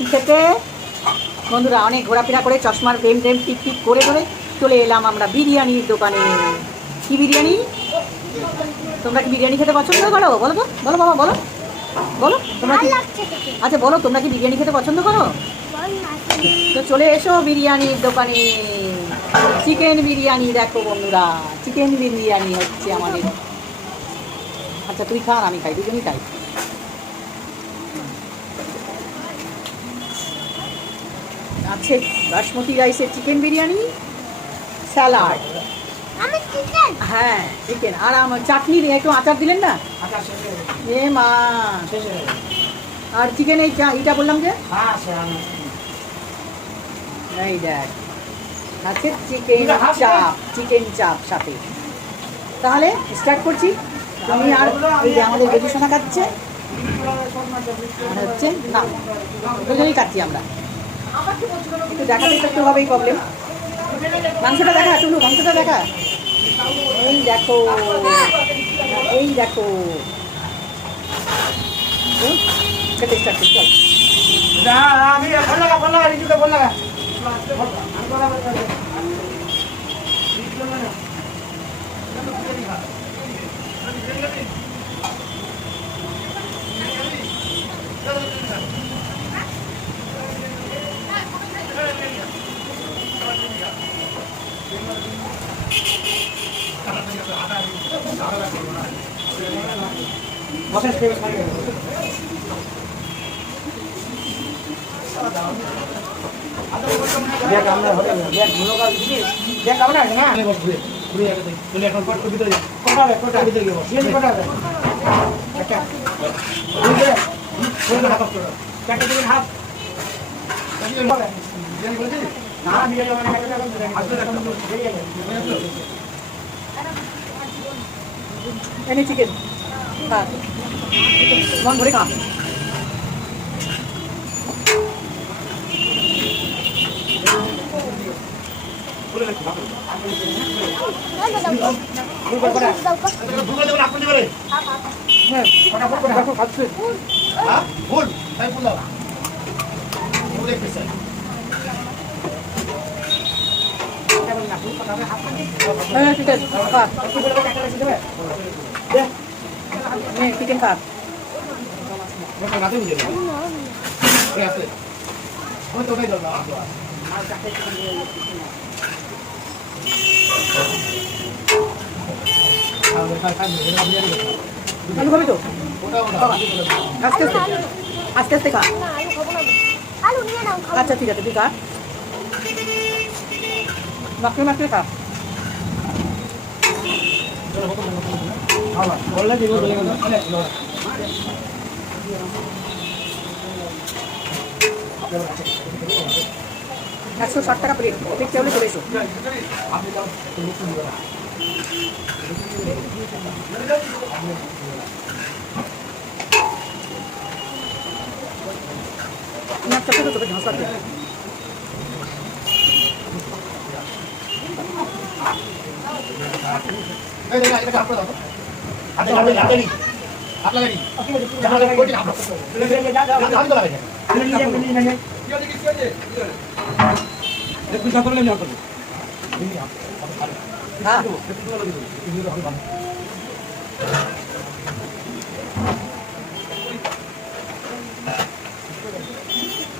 Office থেকে। বন্ধুরা অনেক ঘোরাফেরা করে চশমার ফ্রেম ট্রেম টিপ টিপ করে করে চলে এলাম আমরা বিরিয়ানির দোকানে। কি বিরিয়ানি? তোমরা কি বিরিয়ানি খেতে পছন্দ করো? বলো তো বলো বাবা বলো। বলো তোমরা কি আচ্ছা বলো তোমরা কি বিরিয়ানি খেতে পছন্দ করো? তো চলে এসো বিরিয়ানির দোকানে। চিকেন বিরিয়ানি দেখো বন্ধুরা চিকেন বিরিয়ানি হচ্ছে আমাদের। আচ্ছা তুই খা আর আমি খাই দুজনই খাই। আছে। বাসমতি রাইসের চিকেন বিরিয়ানি স্যালাড হ্যাঁ চিকেন আর আমার চাটনি দিয়ে একটু আচার দিলেন না? এ মা। আর চিকেন এই চা এটা বললাম যে? হ্যাঁ এই দেখ আছে চিকেন চাপ চিকেন চাপ সাথে। তাহলে স্টার্ট করছি। তুমি আর এই যে আমাদের বেবি সোনা খাচ্ছে। হচ্ছে না দুজনেই খাচ্ছি আমরা। একটু দেখাতে একটু হবেই প্রবলেম মাংসটা দেখা টুলু মাংসটা দেখা। এই দেখো এই দেখো। হুম, খেতে স্টার্ট করছি চল। যা আমি ফোন লাগা ফোন লাগা রিজুকে ফোন লাগা বসে খেয়ে খাই দেখ আমরা হবে দেখগুলো কাজ দিছি দেখ আমরা না ঘুরে ঘুরে আগে তুই এখন পট ভিতরে যা কোটা রে কোটা ভিতরে গিয়ে বস এই কোটা রে আচ্ছা বুঝলে কোন হাত করো কাটে দিন হাত না আমি গেলে মানে কাটে না আসলে এখন বেরিয়ে গেল এনে চিকেন হ্যাঁ মন ভরে খা দুটো দেবেন আপনি দেবেন হ্যাঁ ফটাফট করে দেখো খাচ্ছে হ্যাঁ ফুল তাই ফুল দাও ফুল দেখতেছেন হ্যাঁ চিকেন না আলু খাবি তো আস্তে আস্তে আস্তে খা আচ্ছা ঠিক আছে তুই খা বলে গেল একশো ষাট টাকা প্লেট প্লেট চাইলে চলে এসো ছোট ছোট ঝাঁস লাগবে এই দেখো এটা কাপড় দাও হাতে হাতে হাতে নি হাত লাগাই জানা লাগে কোটি হাত হাত লাগাই কি হচ্ছে কি হচ্ছে দেখুন সাথে নিয়ে আসো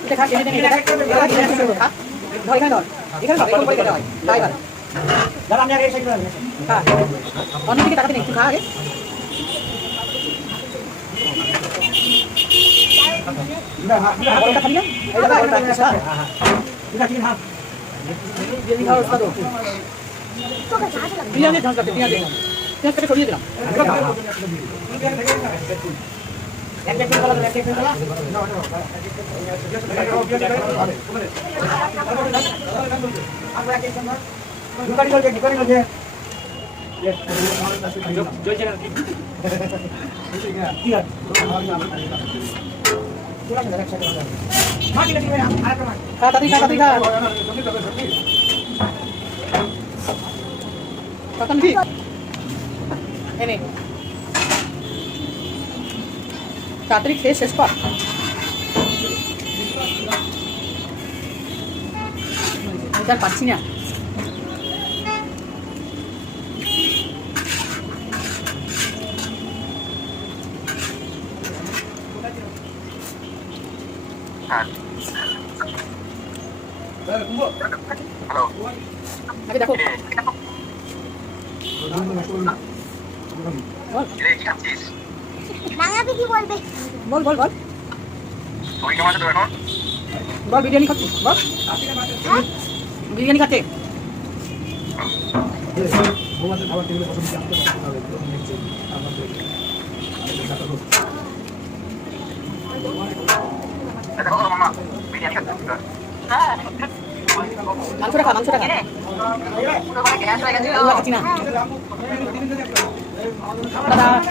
এটা খা টেনে টেনে এটা খা এটা টেনে টেনে খা ধর। এখানে ধর এখানে ধর। এরকম করে হয় তাই অন্যদিকে তাকাতে নেই একটু খা আগে ঝাঁজ পেঁয়াজের ঝাঁস কাটে পেঁয়াজের পেঁয়াজ সরিয়ে দিলাম খা তাড়াতাড়ি খেয়ে শেষ কর পাচ্ছি না বল বল বল বল বিরিয়ানি খাচ্ছি বল বিরিয়ানি খাচ্ছে মাংসটা খা মাংসটা খা। দাদা